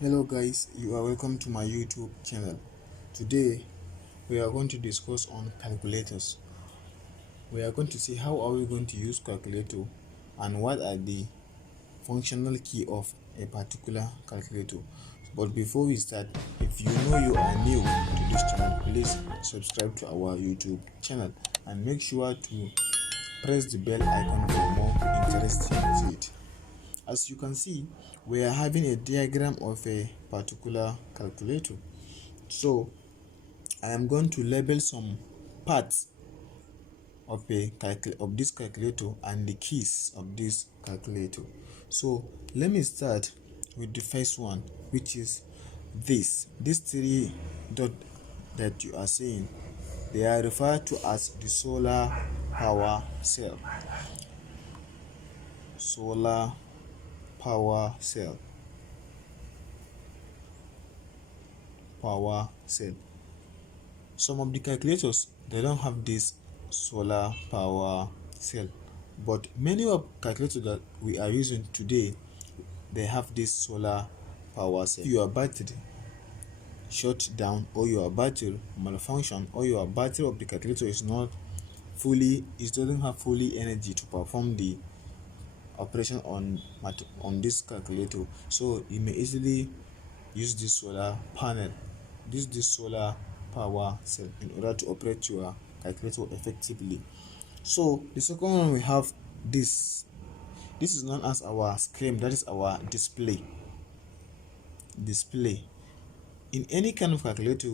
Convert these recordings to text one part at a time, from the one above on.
Hello guys, you are welcome to my YouTube channel. Today we are going to discuss on calculators. We are going to see how are we going to use calculator and what are the functional key of a particular calculator. But before we start, if you know you are new to this channel, please subscribe to our YouTube channel and make sure to press the bell icon for more interesting videos. As you can see, we are having a diagram of a particular calculator. So I am going to label some parts of this calculator and the keys of this calculator. So let me start with the first one, which is this three dot that you are seeing. They are referred to as the solar power cell. Solar power cell. Power cell. Some of the calculators, they don't have this solar power cell, but many of calculators that we are using today, they have this solar power cell. If your battery shut down, or your battery malfunction, or your battery of the calculator is not fully, it doesn't have fully energy to perform the operation on this calculator, so you may easily use this solar panel, this solar power cell, in order to operate your calculator effectively. So the second one, we have this is known as our screen, that is our display. In any kind of calculator,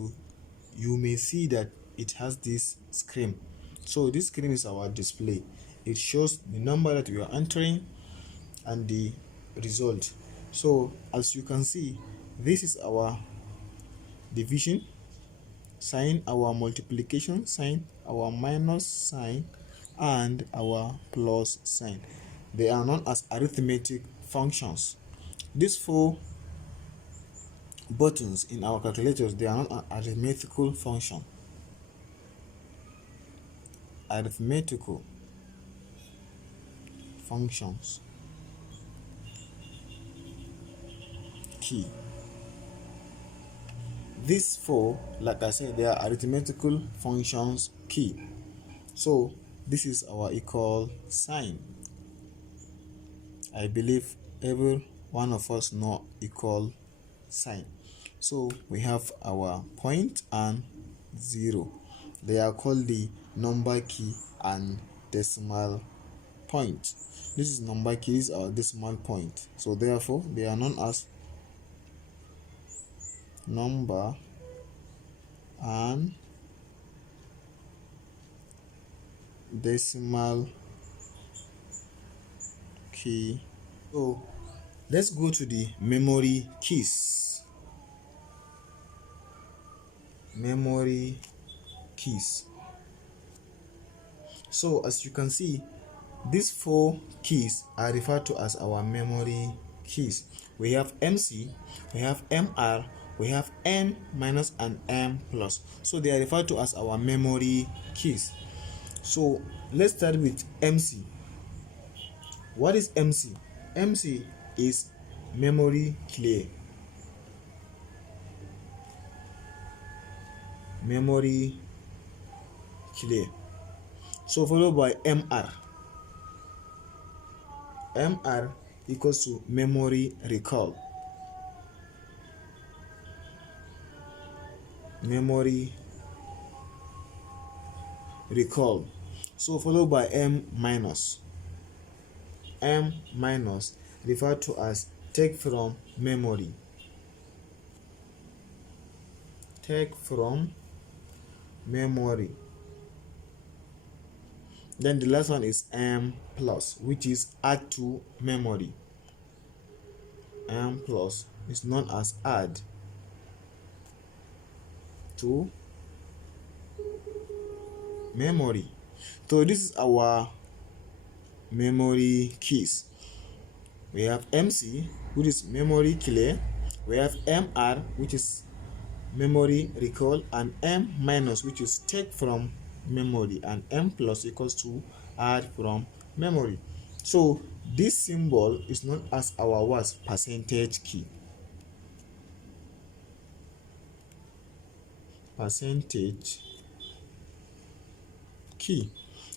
you may see that it has this screen. So this screen is our display. It shows the number that we are entering and the result. So as you can see, this is our division sign, our multiplication sign, our minus sign, and our plus sign. They are known as arithmetic functions. These four buttons in our calculators, they are not an arithmetical function. Arithmetical functions. Key. These four, like I said, they are arithmetical functions key. So this is our equal sign. I believe every one of us know equal sign. So we have our point and zero. They are called the number key and decimal point. This is number key, is our decimal point. So therefore they are known as number and decimal key. So let's go to the memory keys. Memory keys. So as you can see, these four keys are referred to as our memory keys. We have MC, we have MR, we have M minus and M plus. So they are referred to as our memory keys. So let's start with MC. What is MC? MC is memory clear. Memory clear. So followed by MR. MR equals to memory recall. Memory recall. So followed by M minus. M minus referred to as take from memory. Take from memory. Then the last one is M plus, which is add to memory. M plus is known as add to memory. So this is our memory keys. We have MC, which is memory clear. We have MR, which is memory recall, and M minus, which is take from memory, and M plus equals to add from memory. So this symbol is known as our what? Percentage key. percentage key,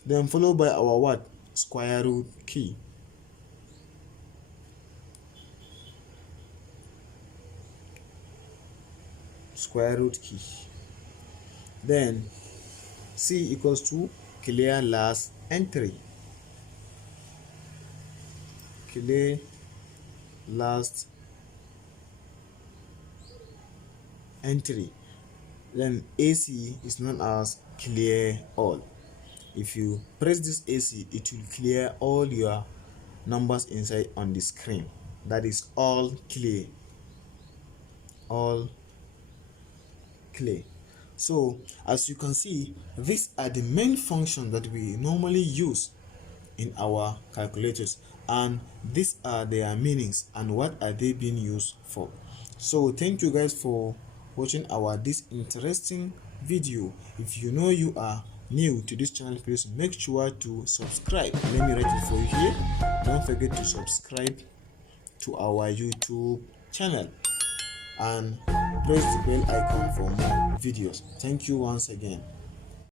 then followed by our what? Square root key. Square root key. Then C equals to clear last entry. Clear last entry. Then AC is known as clear all. If you press this AC, it will clear all your numbers inside on the screen. That is all clear. All clear. So as you can see, these are the main functions that we normally use in our calculators, and these are their meanings and what are they being used for. So thank you guys for watching this interesting video. If you know you are new to this channel, please make sure to subscribe. Let me write it for you here. Don't forget to subscribe to our YouTube channel and press the bell icon for more videos. Thank you once again.